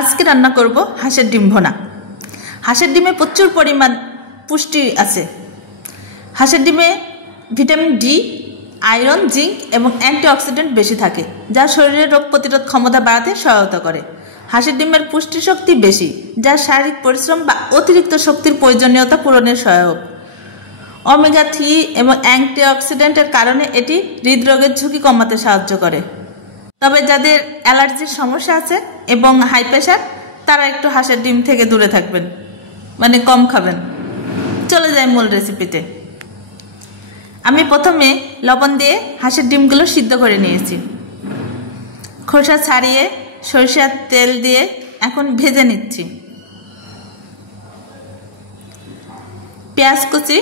আজকে রান্না করব হাঁসের ডিম ভুনা। হাঁসের ডিমে প্রচুর পরিমাণ পুষ্টি আছে। হাঁসের ডিমে ভিটামিন ডি, আয়রন, জিঙ্ক এবং অ্যান্টিঅক্সিডেন্ট বেশি থাকে, যা শরীরের রোগ প্রতিরোধ ক্ষমতা বাড়াতে সহায়তা করে। হাঁসের ডিমের পুষ্টি শক্তি বেশি, যা শারীরিক পরিশ্রম বা অতিরিক্ত শক্তির প্রয়োজনীয়তা পূরণের সহায়ক। ওমেগা 3 এবং অ্যান্টিঅক্সিডেন্টের কারণে এটি হৃদরোগের ঝুঁকি কমাতে সাহায্য করে। তবে যাদের অ্যালার্জির সমস্যা আছে এবং হাই প্রেশার, তারা একটু হাঁসের ডিম থেকে দূরে থাকবেন, মানে কম খাবেন। চলে যাই মূল রেসিপিতে। আমি প্রথমে লবণ দিয়ে হাঁসের ডিমগুলো সিদ্ধ করে নিয়েছি। খোসা ছাড়িয়ে সরিষার তেল দিয়ে এখন ভেজে নিচ্ছি। পেঁয়াজ কুচি,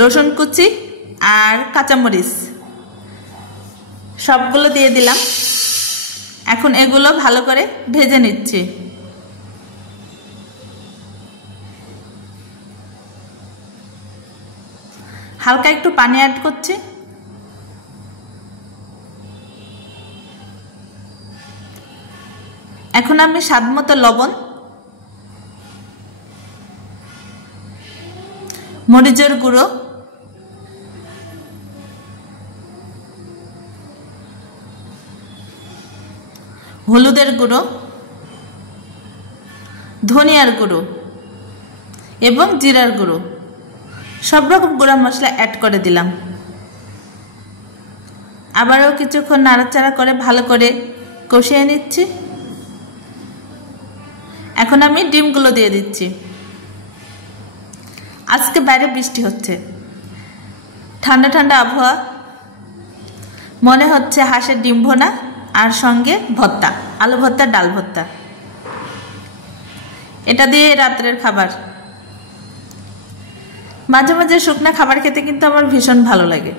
রসুন কুচি আর কাঁচামরিচ সবগুলো দিয়ে দিলাম। এখন এগুলো ভালো করে ভেজে নিচ্ছি। হালকা একটু পানি অ্যাড করছি। এখন আমি স্বাদমতো লবণ, মরিচের গুঁড়ো, হলুদের গুঁড়ো, ধনিয়ার গুঁড়ো এবং জিরার গুঁড়ো সব রকম গুঁড়া মশলা অ্যাড করে দিলাম। আবারও কিছুক্ষণ নাড়াচাড়া করে ভালো করে কষিয়ে নিচ্ছি। এখন আমি ডিমগুলো দিয়ে দিচ্ছি। আজকে বাইরে বৃষ্টি হচ্ছে, ঠান্ডা ঠান্ডা আবহাওয়া, মনে হচ্ছে হাঁসের ডিম ভুনা আর সঙ্গে ভর্তা, আলু ভর্তা, ডাল ভর্তা। এটা দিয়ে রাত্রের খাবার। মাঝে মাঝে শুকনা খাবার খেতে কিন্তু আমার ভীষণ ভালো লাগে।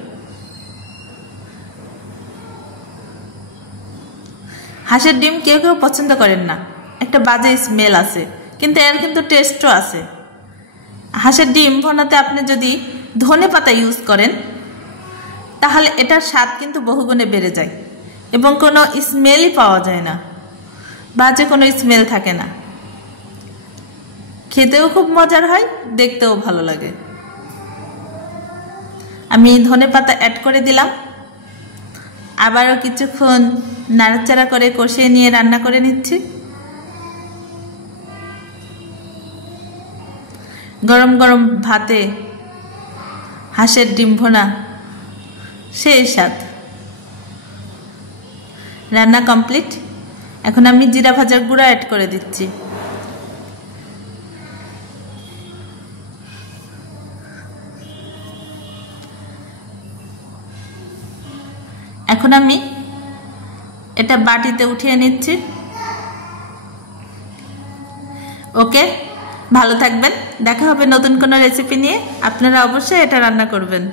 হাঁসের ডিম কেউ কেউ পছন্দ করেন না, একটা বাজে স্মেল আছে, কিন্তু এর কিন্তু টেস্টও আছে। হাঁসের ডিম ভুনাতে আপনি যদি ধনেপাতা ইউজ করেন, তাহলে এটার স্বাদ কিন্তু বহুগুণে বেড়ে যায় এবং কোনো স্মেলই পাওয়া যায় না, বাজে কোনো স্মেল থাকে না। খেতেও খুব মজার হয়, দেখতেও ভালো লাগে। আমি ধনেপাতা অ্যাড করে দিলাম। আবারও কিছুক্ষণ নাড়াচাড়া করে কষিয়ে নিয়ে রান্না করে নিচ্ছি। গরম গরম ভাতে হাঁসের ডিম ভুনা, সেই স্বাদ। রান্না কমপ্লিট। এখন আমি জিরা ভাজার গুঁড়া অ্যাড করে দিচ্ছি। এখন আমি এটা বাটিতে উঠিয়ে নিচ্ছি। ওকে, ভালো থাকবেন। দেখা হবে নতুন কোনো রেসিপি নিয়ে। আপনারা অবশ্যই এটা রান্না করবেন।